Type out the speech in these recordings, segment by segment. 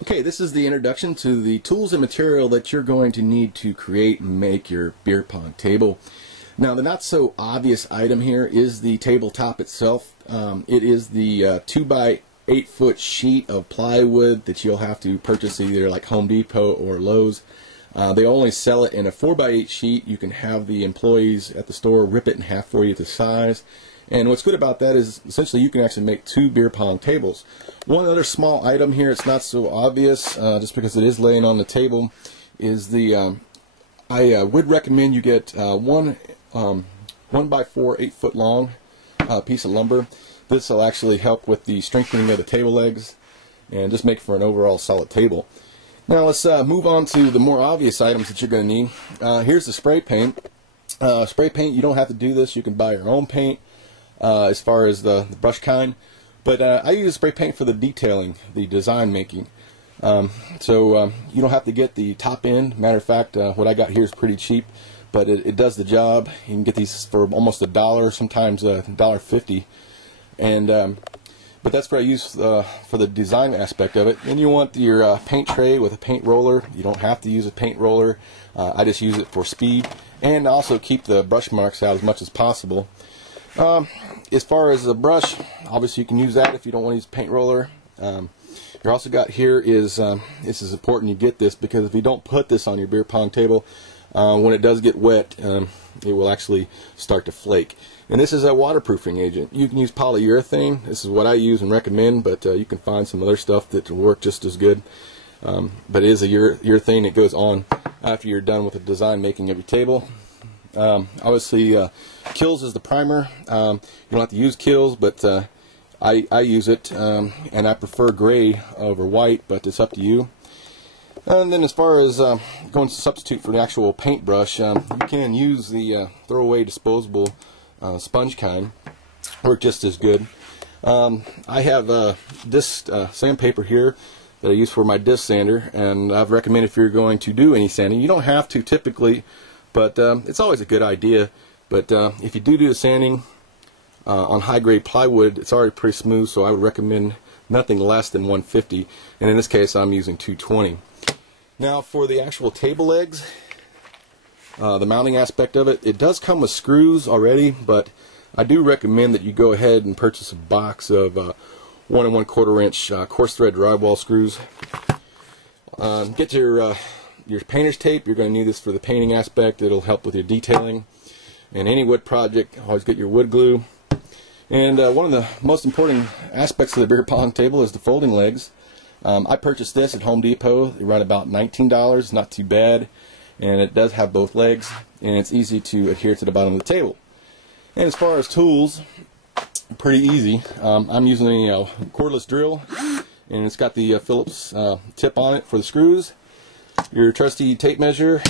Okay, this is the introduction to the tools and material that you're going to need to create and make your beer pong table. Now, the not so obvious item here is the tabletop itself. It is the 2 by 8 foot sheet of plywood that you'll have to purchase either like Home Depot or Lowe's. They only sell it in a 4 by 8 sheet. You can have the employees at the store rip it in half for you to size. And what's good about that is essentially you can actually make 2 beer pong tables. One other small item here, it's not so obvious just because it is laying on the table, is the I would recommend you get one 1 by 4 8 foot long piece of lumber. This will actually help with the strengthening of the table legs and just make for an overall solid table. Now let's move on to the more obvious items that you're going to need. Here's the spray paint. Spray paint, you don't have to do this. You can buy your own paint as far as the brush kind. But I use spray paint for the detailing, the design making. So you don't have to get the top end. Matter of fact, what I got here is pretty cheap, but it does the job. You can get these for almost $1, sometimes $1.50. And but that's what I use for the design aspect of it. Then you want your paint tray with a paint roller. You don't have to use a paint roller. I just use it for speed and also keep the brush marks out as much as possible. As far as the brush, obviously you can use that if you don't want to use a paint roller. You also got here is this is important you get this, because if you don't put this on your beer pong table, when it does get wet, it will actually start to flake. And this is a waterproofing agent. You can use polyurethane. This is what I use and recommend, but you can find some other stuff that will work just as good. But it is a urethane that goes on after you're done with the design making of your table. Obviously, Kills is the primer. You don't have to use Kills, but I use it, and I prefer gray over white, but it's up to you. And then as far as going to substitute for the actual paintbrush, you can use the throwaway disposable sponge kind. Work just as good. I have disc sandpaper here that I use for my disc sander, and I've recommended if you're going to do any sanding. You don't have to typically, but it's always a good idea. But if you do the sanding on high-grade plywood, it's already pretty smooth, so I would recommend nothing less than 150, and in this case I'm using 220. Now for the actual table legs, the mounting aspect of it, it does come with screws already, but I do recommend that you go ahead and purchase a box of 1 1/4 inch coarse thread drywall screws. Get your painter's tape. You're going to need this for the painting aspect. It'll help with your detailing. And any wood project, always get your wood glue. And one of the most important aspects of the beer pong table is the folding legs. I purchased this at Home Depot. They run about $19, not too bad, and it does have both legs, and it's easy to adhere to the bottom of the table. And as far as tools, pretty easy. I'm using a cordless drill, and it's got the Phillips tip on it for the screws. Your trusty tape measure,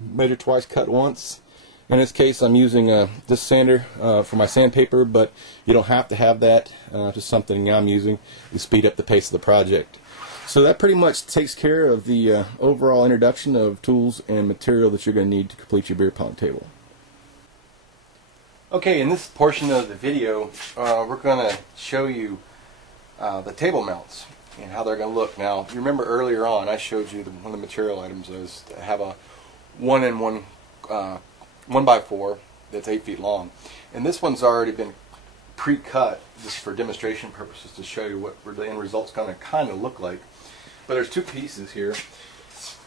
measure twice, cut once. In this case, I'm using this sander for my sandpaper, but you don't have to have that. Just something I'm using to speed up the pace of the project. So that pretty much takes care of the overall introduction of tools and material that you're going to need to complete your beer pong table. Okay, in this portion of the video, we're going to show you the table mounts and how they're going to look. Now, you remember earlier on I showed you one of the material items is to have a 1 by 4 that's 8 feet long, and this one's already been pre-cut just for demonstration purposes to show you what the end result's going to kind of look like. But there's 2 pieces here,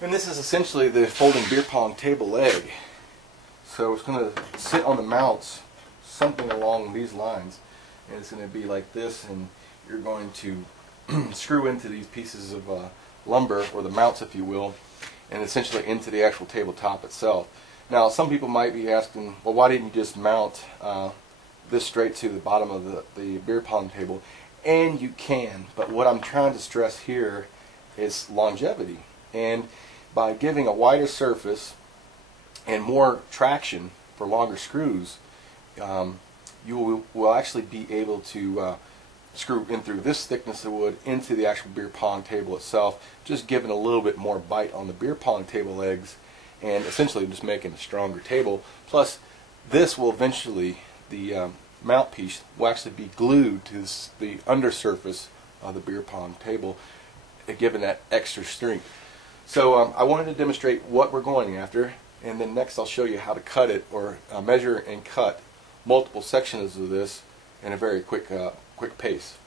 and this is essentially the folding beer pong table leg. So it's going to sit on the mounts something along these lines, and it's going to be like this, and you're going to screw into these pieces of lumber, or the mounts if you will, and essentially into the actual tabletop itself. Now, some people might be asking, well, why didn't you just mount this straight to the bottom of the beer pong table? And you can, but what I'm trying to stress here is longevity. And by giving a wider surface and more traction for longer screws, you will actually be able to screw in through this thickness of wood into the actual beer pong table itself, just giving a little bit more bite on the beer pong table legs, and essentially just making a stronger table. Plus, this will eventually, the mount piece will actually be glued to the undersurface of the beer pong table, given that extra strength. So I wanted to demonstrate what we're going after, and then next I'll show you how to cut it, or measure and cut multiple sections of this in a very quick pace.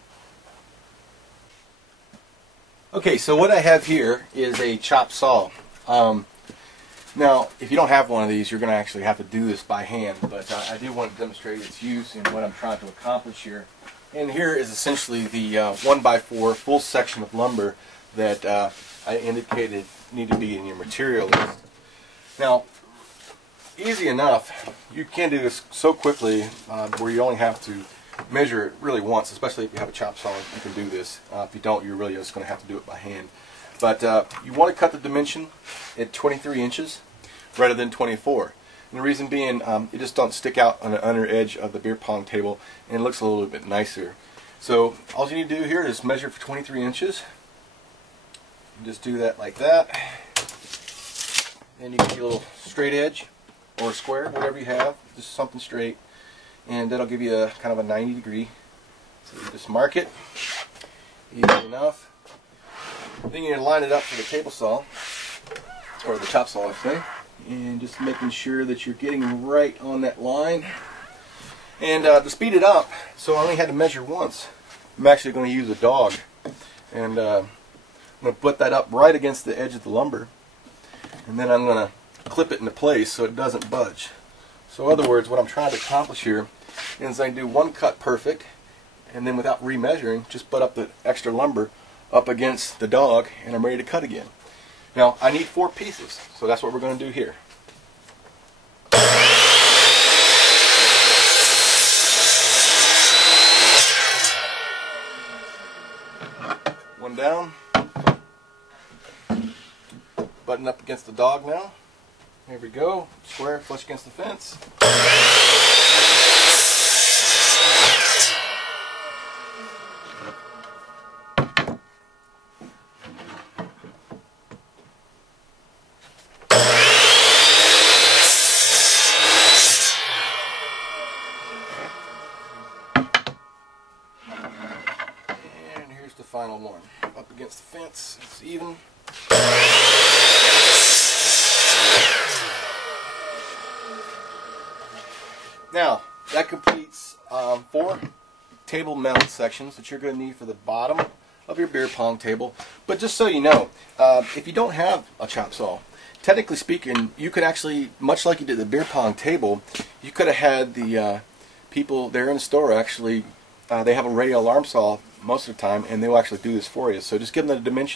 Okay, so what I have here is a chop saw. Now, if you don't have one of these, you're going to actually have to do this by hand, but I do want to demonstrate its use and what I'm trying to accomplish here. And here is essentially the 1x4 full section of lumber that I indicated need to be in your material list. Now, easy enough. You can do this so quickly where you only have to measure it really once, especially if you have a chop saw. You can do this. If you don't, you're really just going to have to do it by hand. But you want to cut the dimension at 23 inches rather than 24. And the reason being, it just don't stick out on the under edge of the beer pong table, and it looks a little bit nicer. So all you need to do here is measure for 23 inches. You just do that like that. Then you get a little straight edge or a square, whatever you have, just something straight, and that'll give you a kind of a 90 degree. So you just mark it, easy enough. Then you're going to line it up for the table saw, or the chop saw I say, and just making sure that you're getting right on that line. And to speed it up, so I only had to measure once, I'm actually going to use a dog, and I'm going to put that up right against the edge of the lumber, and then I'm going to clip it into place so it doesn't budge. So in other words, what I'm trying to accomplish here is I do one cut perfect, and then without remeasuring, just put up the extra lumber up against the dog, and I'm ready to cut again. Now, I need 4 pieces, so that's what we're going to do here. One down. Button up against the dog now. There we go. Square, flush against the fence. And here's the final one. Up against the fence. It's even. Now, that completes 4 table mount sections that you're going to need for the bottom of your beer pong table. But just so you know, if you don't have a chop saw, technically speaking, you could actually, much like you did the beer pong table, you could have had the people there in the store actually, they have a radio alarm saw most of the time, and they'll actually do this for you. So just give them the dimensions.